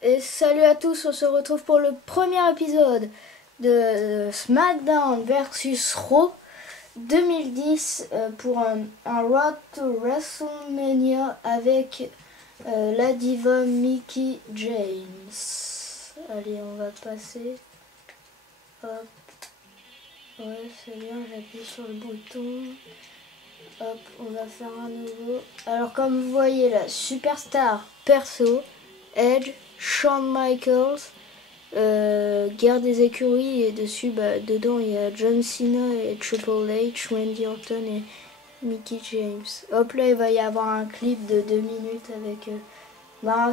Et salut à tous, on se retrouve pour le premier épisode de SmackDown versus Raw 2010 pour un Road to WrestleMania avec la diva Mickie James. Allez, on va passer. Hop. Ouais, c'est bien, j'appuie sur le bouton. Hop, on va faire un nouveau. Alors comme vous voyez là, Superstar perso, Edge, Shawn Michaels, Guerre des écuries, et dessus, dedans il y a John Cena et Triple H, Randy Orton et Mickie James. Hop là, il va y avoir un clip de 2 minutes avec...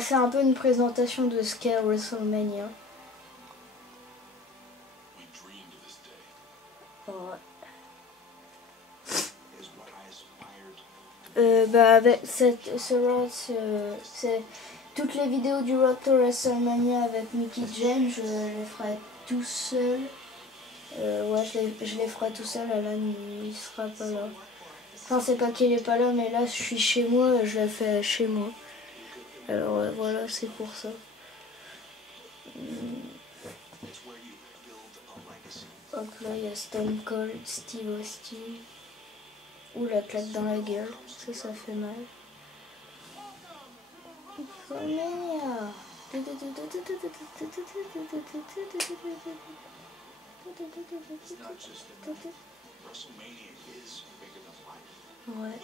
c'est un peu une présentation de ce qu'est WrestleMania. Ouais. Avec c'est toutes les vidéos du Road to WrestleMania avec Mickie James, je les ferai tout seul. Ouais, je les ferai tout seul. Alan il sera pas là. Enfin, c'est pas qu'il est pas là, mais là je suis chez moi, je la fais chez moi. Alors voilà, c'est pour ça. Hop là, il y a Stone Cold, Steve Austin. Ouh, la claque dans la gueule, ça fait mal. WrestleMania. Ouais.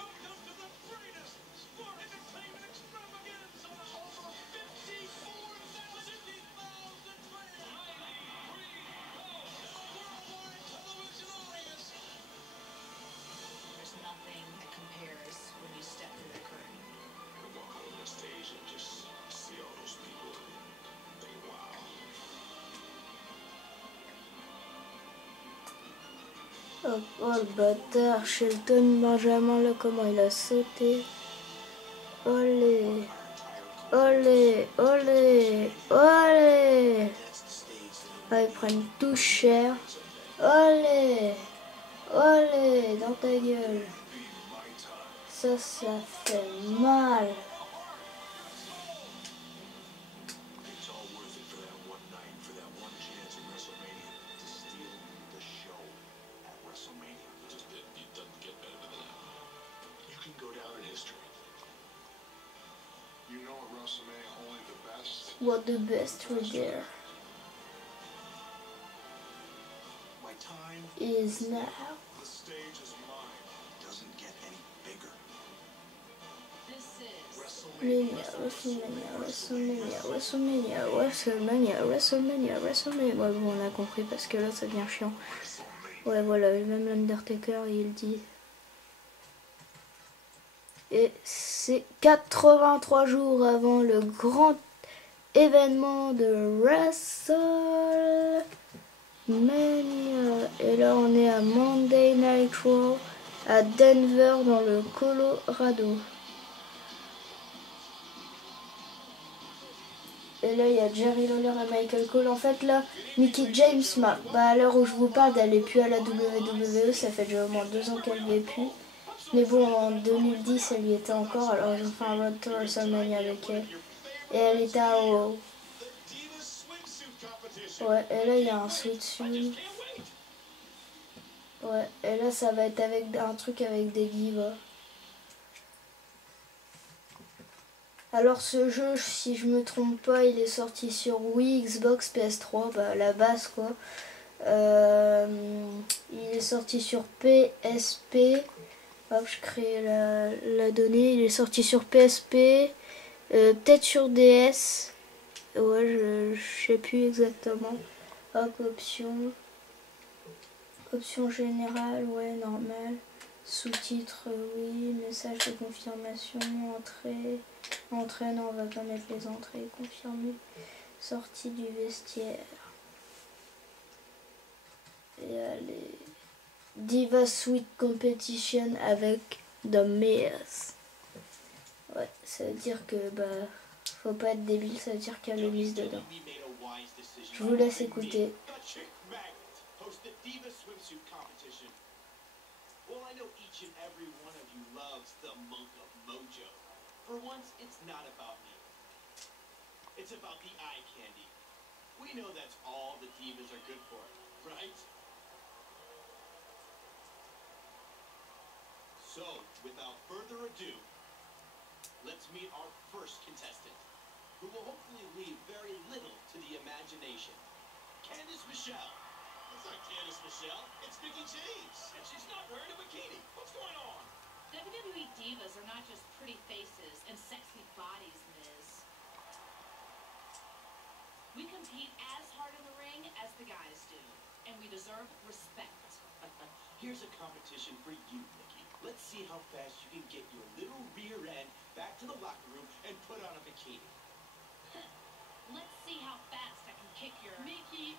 Oh, oh le bâtard, Shelton Benjamin, là comment il a sauté. Olé, olé, olé, olé. Ah, ils prennent tout cher. Olé, olé, dans ta gueule. Ça fait mal. What the best right there is now. WrestleMania. Ouais, bon, on a compris parce que là ça devient chiant. Ouais, voilà, même l'Undertaker il dit. Et c'est 83 jours avant le grand événement de WrestleMania. Et là on est à Monday Night Raw à Denver dans le Colorado. Et là il y a Jerry Lawler et Michael Cole. En fait là, Mickie James, à l'heure où je vous parle, elle est plus à la WWE. Ça fait déjà au moins 2 ans qu'elle n'y est plus. Mais bon, en 2010 elle y était encore. Alors ils ont fait un Road to WrestleMania avec elle. Et elle était à Raw. Ouais, et là il y a un switch. Ouais, et là ça va être avec un truc avec des divas. Alors ce jeu, si je me trompe pas, il est sorti sur Wii, Xbox, PS3, la base quoi. Il est sorti sur PSP. Hop, je crée la donnée. Il est sorti sur PSP, peut-être sur DS. Ouais, je sais plus exactement. Hop, option. Option générale, ouais, normal. Sous-titres, oui. Message de confirmation, entrée. Entrée, non, on va pas mettre les entrées. Confirmé. Sortie du vestiaire. Et allez. Diva Sweet Competition avec The Miz. Ouais, ça veut dire que, faut pas être débile, ça veut dire qu'il y a le Miz dedans. Je vous laisse écouter. Well, I know each and every one of you loves the Monk of Mojo. For once, it's not about me. It's It's about the eye candy. We know that's all the divas are good for, right? So, without further ado, let's meet our first contestant, who will hopefully leave very little to the imagination. Candice Michelle. It's not Candice Michelle, it's Mickie James. And she's not wearing a bikini. What's going on? WWE divas are not just pretty faces and sexy bodies, Miz. We compete as hard in the ring as the guys do, and we deserve respect. Here's a competition for you, Mickie. Let's see how fast you can get your little rear end back to the locker room and put on a bikini. Let's see how fast I can kick your Mickie.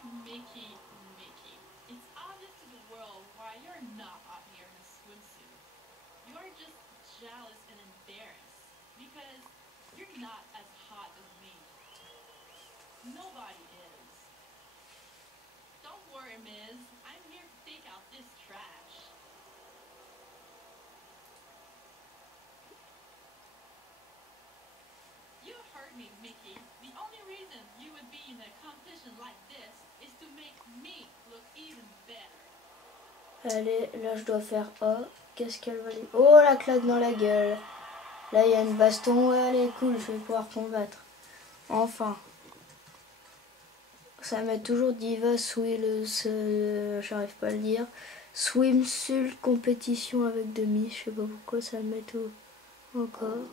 It's obvious to the world why you're not out here in a swimsuit. You're just jealous and embarrassed because you're not as hot as me. Nobody is. Don't worry, Miz. I'm here to take out this trash. You heard me, Mickie. The only reason you would be in a competition like this is to make me look even better. Allez, là je dois faire A. Qu'est-ce qu'elle va lui... Oh, la claque dans la gueule. Là, il y a une baston. Ouais, allez, cool, je vais pouvoir combattre. Enfin. Ça met toujours Diva Swim, j'arrive pas à le dire. Swimsuit compétition avec demi. Je sais pas pourquoi ça me met tout. Encore.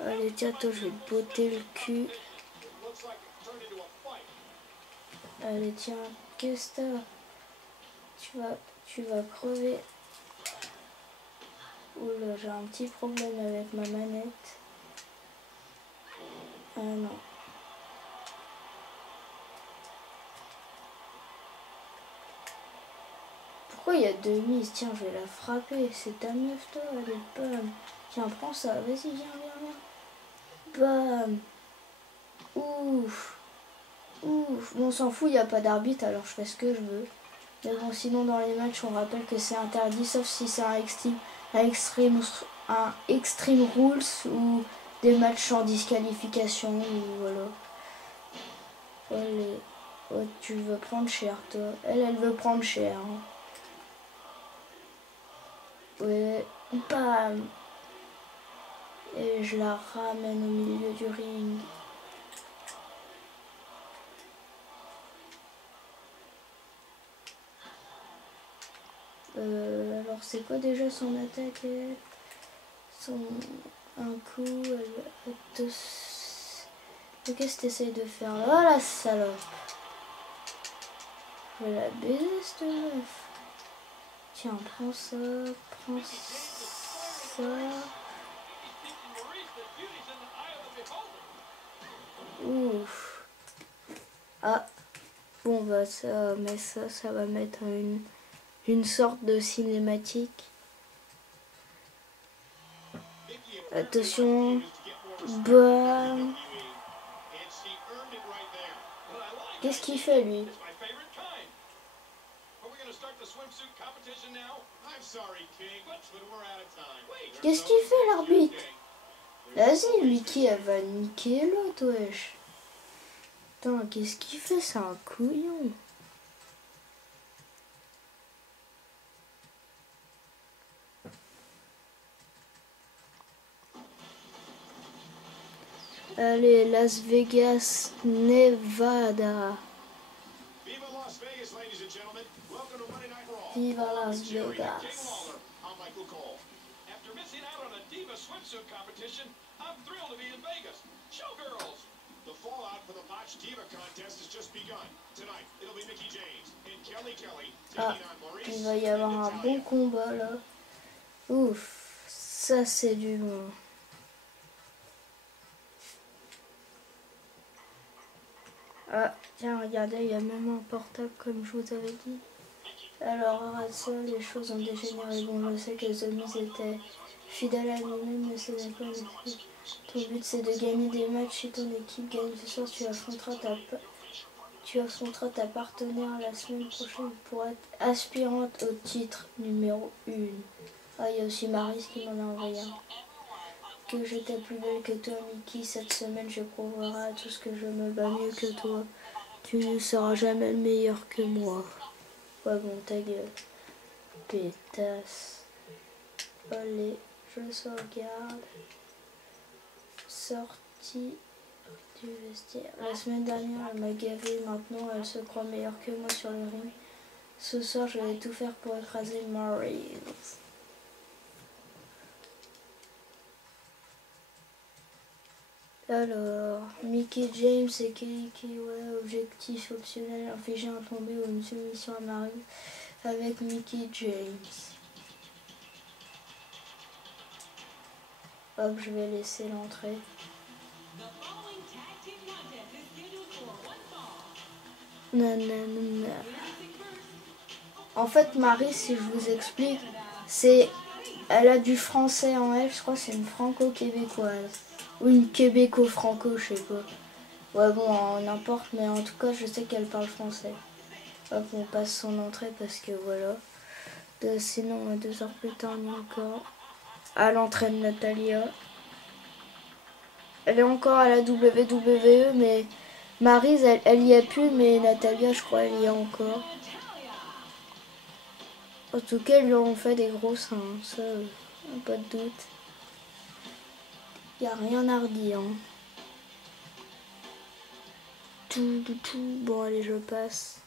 Allez, tiens, toi, je vais te botter le cul. Allez, tiens, qu'est-ce que t'as? Tu vas crever. Oula, j'ai un petit problème avec ma manette. Ah non. Pourquoi il y a deux mises? Tiens, je vais la frapper. C'est ta meuf, toi. Allez, bam. Tiens, prends ça. Vas-y, viens. Bam. Ouf. Ouf. Bon, on s'en fout, il n'y a pas d'arbitre, alors je fais ce que je veux. Mais bon, sinon, dans les matchs, on rappelle que c'est interdit, sauf si c'est un extreme rules ou des matchs en disqualification. Ou voilà. Allez. Oh, tu veux prendre cher, toi. Elle veut prendre cher. Hein. Ouais, bam. Et je la ramène au milieu du ring. Alors c'est quoi déjà son attaque? Un coup, elle te... Qu'est-ce que t'essayes de faire là? Oh la salope! Je vais la baiser cette meuf. Tiens, prends ça, prends ça. Ouf. Ah. Bon bah ça, mais ça va mettre une sorte de cinématique. Attention. Bam. Qu'est-ce qu'il fait lui? Qu'est-ce qu'il fait l'arbitre? Vas-y, lui qui va niquer l'autre, wesh. Putain, qu'est-ce qu'il fait? C'est un couillon. Allez, Las Vegas, Nevada. Viva Las Vegas, ladies and gentlemen. Welcome to Monday Night Raw. Viva Las Jerry Vegas. King Lawler. I'm Michael Cole. After missing out on a diva swimsuit competition, I'm thrilled to be in Vegas. Showgirls. The fallout for the botched diva contest has just begun. Tonight, it'll be Mickie James and Kelly taking on Maurice. Il va y avoir un bon combat là. Ouf, ça c'est du bon. Ah, tiens, regardez, il y a même un portable comme je vous avais dit. Alors, à ça, les choses ont dégénéré. Bon, je sais que The Miz était fidèle à lui-même, mais ce n'est pas l'équipe. Ton but, c'est de gagner des matchs. Si ton équipe gagne ce soir, tu affronteras ta partenaire la semaine prochaine pour être aspirante au titre numéro 1. Ah, il y a aussi Maryse qui m'en a envoyé un. que j'étais plus belle que toi, Mickey. Cette semaine, je prouverai à tous que je me bats mieux que toi. Tu ne seras jamais meilleur que moi. Ouais, bon, ta gueule. Pétasse. Allez, je sauvegarde. Sortie du vestiaire. La semaine dernière, elle m'a gavé. Maintenant, elle se croit meilleure que moi sur le ring. Ce soir, je vais tout faire pour écraser Maryse. Alors, Mickey James et Kelly Key, objectif optionnel, infliger un tombé ou une soumission à Maryse avec Mickey James. Hop, je vais laisser l'entrée. Nanana. En fait, Maryse, si je vous explique, elle a du français en elle, je crois que c'est une franco-québécoise. Ou une québéco-franco, je sais pas. Ouais, bon, n'importe, mais en tout cas, je sais qu'elle parle français. Hop, on passe son entrée parce que voilà. Sinon, 2 heures plus tard, on est encore à l'entrée de Natalia. Elle est encore à la WWE, mais Maryse, elle y a plus, mais Natalia, je crois, elle y est encore. En tout cas, ils lui ont fait des gros seins, ça, pas de doute. Y a rien à redire. Hein. Tout. Bon, allez, je passe.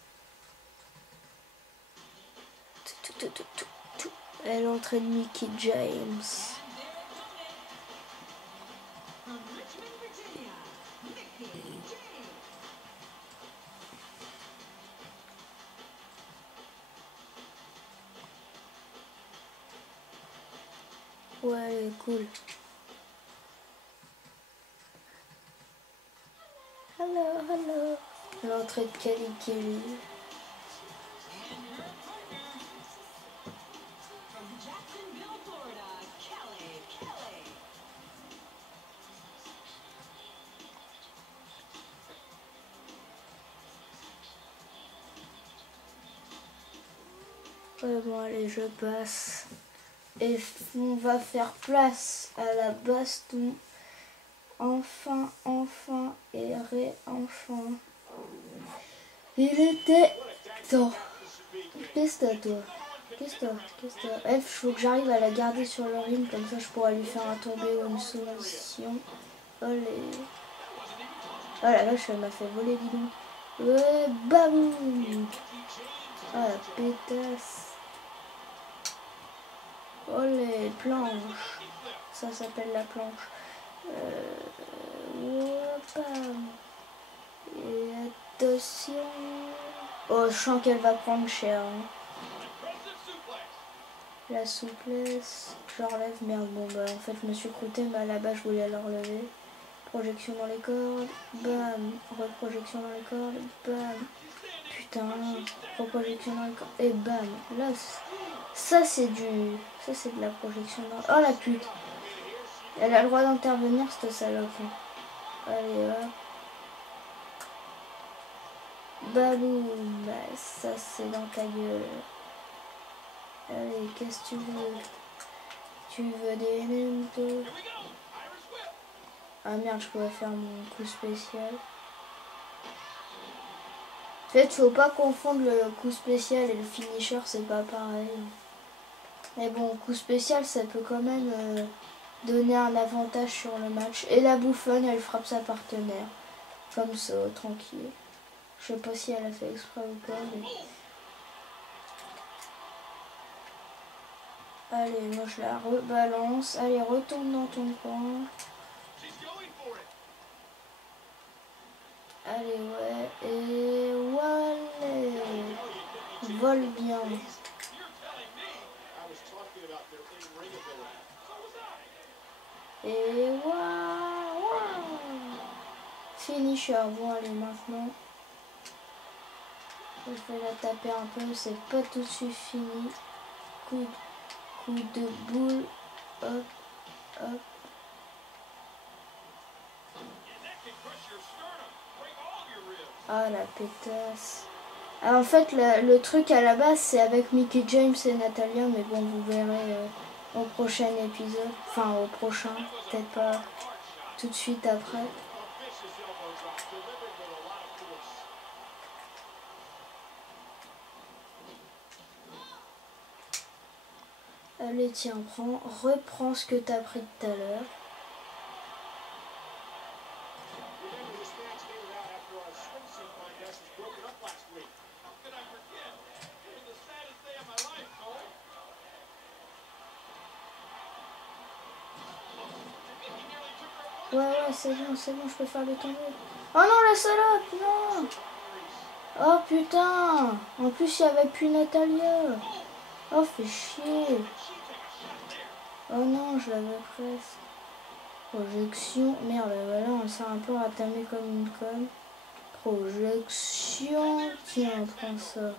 Tout. Elle entraîne Mickey James. Ouais, elle est cool. Hello. L'entrée de Kelly Kelly. Ouais, bon, allez, je passe. Et on va faire place à la baston. Enfin, et enfin. Il était temps. Qu'est-ce que toi? F, il faut que j'arrive à la garder sur le ring, comme ça je pourrais lui faire un tombé ou une soumission. Allez. Oh la vache, elle m'a fait voler, dis donc. Ouais, bam. Ah, la pétasse. Oh les planches. Ça s'appelle la planche. Bam. Et attention. Oh, je sens qu'elle va prendre cher. Hein. La souplesse. Je relève. Merde, bon bah en fait je me suis croûté, mais à la base je voulais la relever. Projection dans les cordes. Bam. Reprojection dans les cordes. Bam. Putain. Reprojection dans les cordes. Et bam. Là, ça c'est de la projection dans... Oh la pute. Elle a le droit d'intervenir, cette salope. Allez, hop. Baboum. Bah, ça, c'est dans ta gueule. Allez, qu'est-ce que tu veux? Tu veux des mentos? Ah merde, je pourrais faire mon coup spécial. En fait, faut pas confondre le coup spécial et le finisher, c'est pas pareil. Mais bon, coup spécial, ça peut quand même donner un avantage sur le match. Et la bouffonne, elle frappe sa partenaire. Comme ça, tranquille. Je sais pas si elle a fait exprès ou pas, mais... Allez, moi je la rebalance. Allez, retourne dans ton coin. Allez, ouais. Et voilà. Vole bien. Et waouh. Finisher. Bon, allez, maintenant. Je vais la taper un peu. C'est pas tout de suite fini. Coup de boule. Hop, hop. Ah, la pétasse. Alors, en fait, le truc à la base, c'est avec Mickey James et Natalia, mais bon, vous verrez au prochain épisode. Enfin, au prochain. Peut-être pas tout de suite après. Allez, tiens, reprends ce que t'as pris tout à l'heure. Ouais, c'est bon, je peux faire le tomber. Oh non, la salope, non. Oh putain. En plus, il n'y avait plus Natalia. Oh, fait chier. Oh non, je l'avais presque. Projection. Merde, voilà, on s'est un peu ratamé comme une conne. Projection. Tiens, prends ça.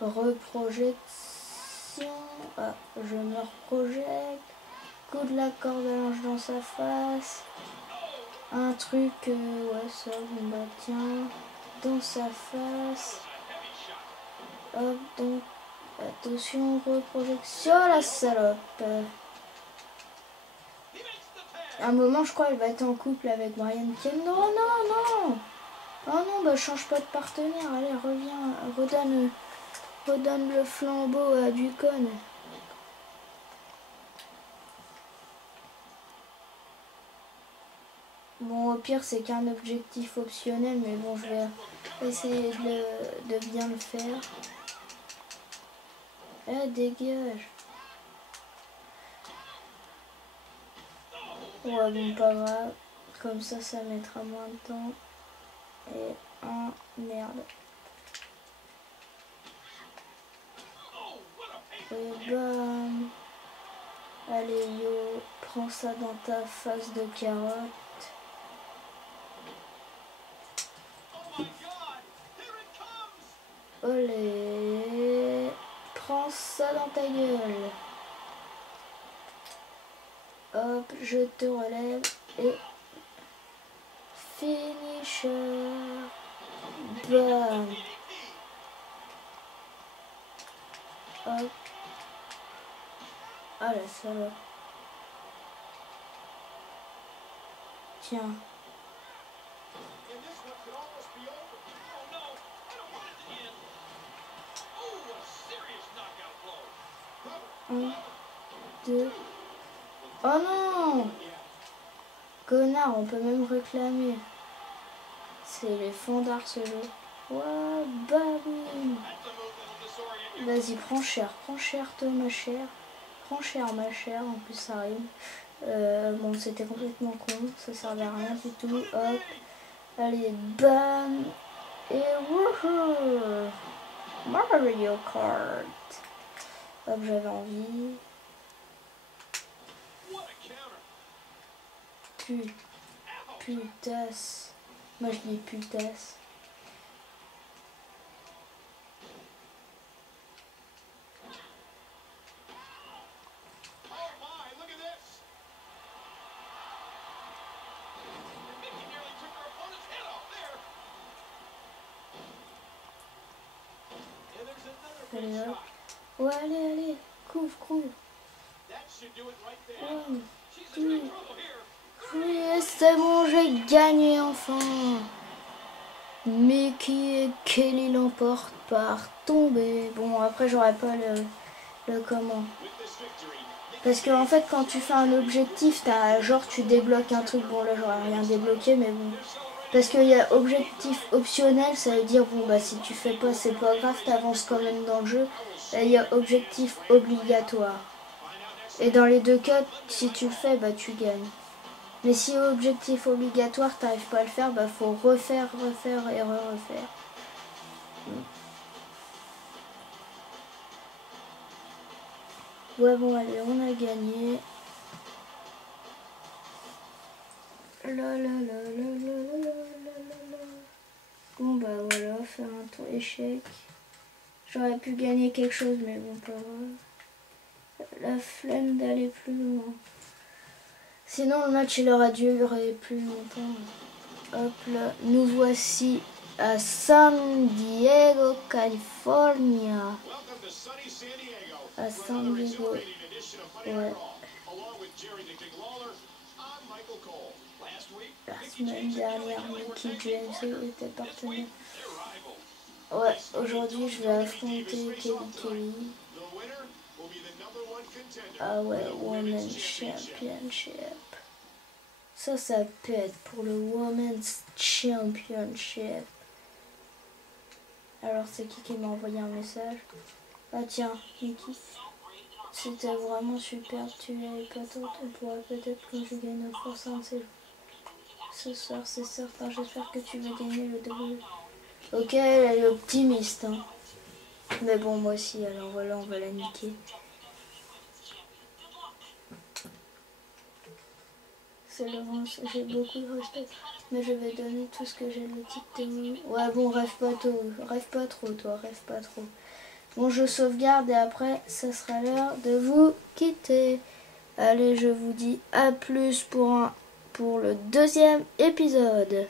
Reprojection. Ah, je me reprojecte. Coup de la corde à linge dans sa face. Un truc, ouais, ça, bon bah tiens. Dans sa face. Hop, donc. Attention, reprojection, la salope. À un moment, je crois, elle va être en couple avec Brian Kendall. Oh non, non. Oh non, bah change pas de partenaire. Allez, reviens, redonne le flambeau à Ducon. Bon, au pire, c'est qu'un objectif optionnel, mais bon, je vais essayer de bien le faire. Eh, dégage. Ouais, bon, pas grave. Comme ça mettra moins de temps. Et merde. Et bam. Allez, yo, prends ça dans ta face de carotte. Olé. Prends ça dans ta gueule. Hop, je te relève et finisher. Bam. Hop. Ah la salope. Tiens. Un, deux. Oh non! Connard, on peut même réclamer. C'est les fondards ce jeu. Ouah, bam! Vas-y, prends cher toi ma chère. Prends cher ma chère, en plus ça rime. Bon, c'était complètement con, ça servait à rien du tout. Hop, allez, bam! Et wouhou! Mario Kart! Hop, j'avais envie. Putasse. Moi je dis putasse. Allez hop. Ouais, allez, couvre. Oui, c'est bon, j'ai gagné enfin. Mickey et Kelly l'emportent par tomber. Bon, après, j'aurais pas le comment. Parce que en fait, quand tu fais un objectif, genre tu débloques un truc. Bon, là, j'aurais rien débloqué, mais bon. Parce qu'il y a objectif optionnel, ça veut dire, bon, bah, si tu fais pas, c'est pas grave, t'avances quand même dans le jeu. Là, il y a objectif obligatoire. Et dans les deux cas, si tu le fais, bah, tu gagnes. Mais si objectif obligatoire, t'arrives pas à le faire, bah faut refaire et refaire. Ouais bon allez, on a gagné. Bon bah voilà, faire un tour échec. J'aurais pu gagner quelque chose, mais bon pas grave. La flemme d'aller plus loin. Sinon le match il aurait duré plus longtemps. Hop là, nous voici à San Diego, California. Welcome to sunny San Diego. À for San another Diego. exhilarating edition of Monday Ouais. Night Raw. Along with Jerry the King Lawler, I'm Michael Cole. Last week, La Mickey semaine James and Kelly dernière, Kelly were Mickey tag team James partners. était This partenaire. week, they're rivals. Ouais, aujourd'hui je vais affronter Kelly Kelly. The winner will be the #1 contender Ah ouais, for the Women's Women's Championship. Championship. Ça pète pour le Women's Championship. Alors c'est qui m'a envoyé un message? Ah tiens, Mickey. C'était vraiment super, tu es épatante. On pourra peut-être conjuguer nos forces un de ces jours. Ce soir, c'est certain, j'espère que tu vas gagner le double. Ok, elle est optimiste. Hein. Mais bon, moi aussi, alors voilà, on va la niquer. C'est Laurence, j'ai beaucoup de respect, mais je vais donner tout ce que j'ai le titre de... Ouais, bon, rêve pas trop, toi, rêve pas trop. Bon, je sauvegarde et après, ça sera l'heure de vous quitter. Allez, je vous dis à plus pour le 2e épisode.